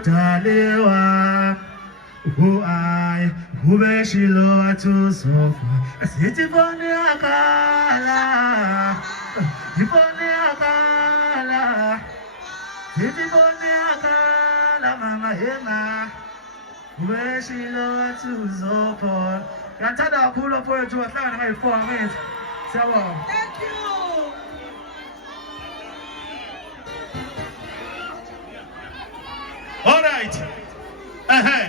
udaliwa who I who beshilo to sofa sithi bone akala ibone akala sithi bone akala mama hema beshilo to sofa ngiyathatha kakhulu mfowethu wahlangana ngayi-4 minutes siyabonga. Thank you. All right.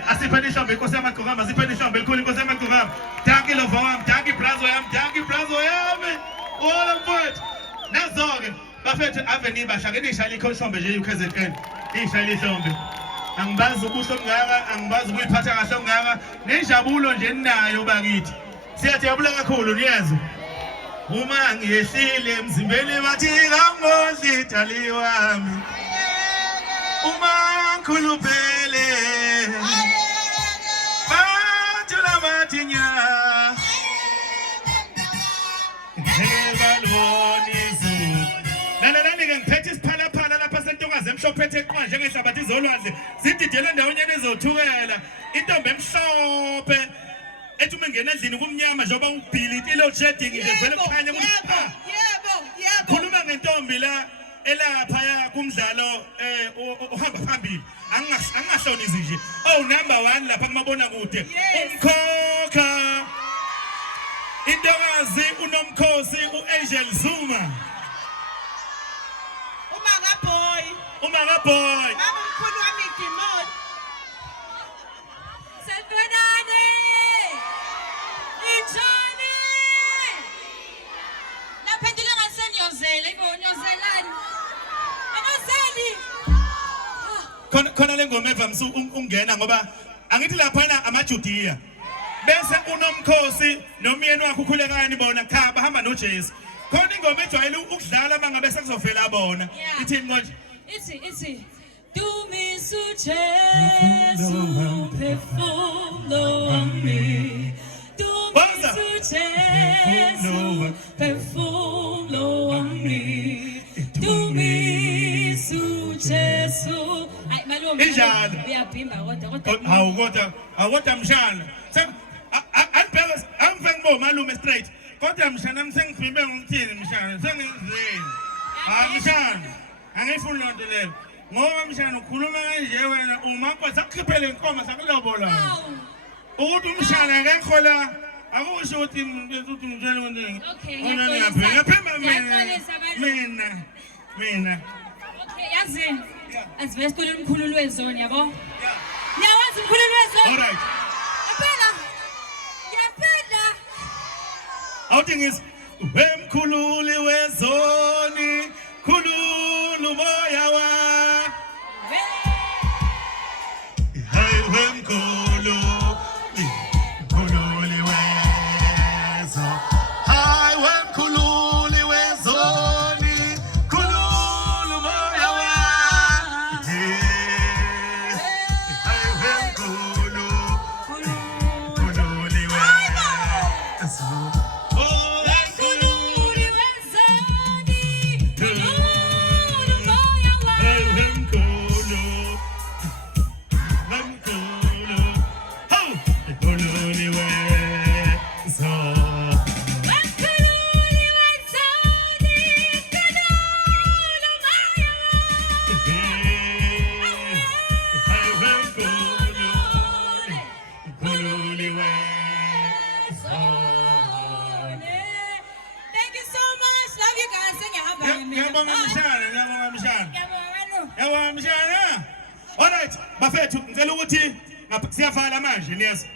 Asipeni shombe inkosi yamagqokama, asipeni shombe likhulu inkosi yamagqokama. Danki lova wami, danki brazo yami, danki brazo yami. Ola mfowethu. Nazo-ke bafethu ave nibasha ke nishayela ikhonshombe nje UKZN. Nishayela ihlombe. Angibazi ubuhle obungaka, angibazi ukuyiphatha kahle obungaka. Nenjabulo nje ninayo bakithi. Siyajabula kakhulu niyezwa. Uma ngiyehlile emzimbeni bathi ngamondli idali wami. Uma ngikhuluphele bathula bathinya ngebaloni izulu. Lalalani-ke ngiphethe isiphalaphala lapha sentokazi emhlophe ethe qwa njengehlabathi izolwandle zididele endawonyana ezothukela intombi emhlophe ethi uma ingena endlini kumnyama njengoba ubhiliti i-load shedding nje vele kukhanya khuluma ngentombi la elaphaya kumdlalo uhamba phambili angingahlonisi nje number 1 lapha kumabona kude umkhokha intokazi unomkhosi uAngel Zuma umakaboy Mama mkhulu wami Dimot. Sanibonani. Injani? Laphendula ngasenyozela, ibonyozelani. Anozeli. khona le ngoma evamisa ungena ngoba angithi lapha amaJudiya bese unomkhosi nomyeni wakhe ukhulekani bona cha bahamba noJesu khona ingoma ejwayele ukudlala mangabe sekuzovela bona ithini konje Ithi Dumisa uJesu perfume wami Dumisa uJesu perfume wami Dumisa uJesu Ay malume Injalo uyabhimba kodwa awukodwa mshana alibheka angifengibo malume straight kodwa mshana ngisengibhimbe ngikuthini mshana sengizini mshana angifuni lonto leyo ngoba mshana ukhuluma kanje wena uma kwasakukhiphele inkomo sakulobola ukuthi umshana ngekhola akusho ukuthi ngizele ngoningi ngiyaphi mina okay yazini asivele sikhulule umkhululo wezone yabo niyawazi umkhululo wezone all right yaphela awuthi ngisi wemkhululi wezoni khulula umoya wa hey wemkhulu khululi wezo hey wemkhululi wezoni khulula umoya wa hey wemkhulu khululi wezo Alright, bafethu ngicela ukuthi siyavala manje niyeza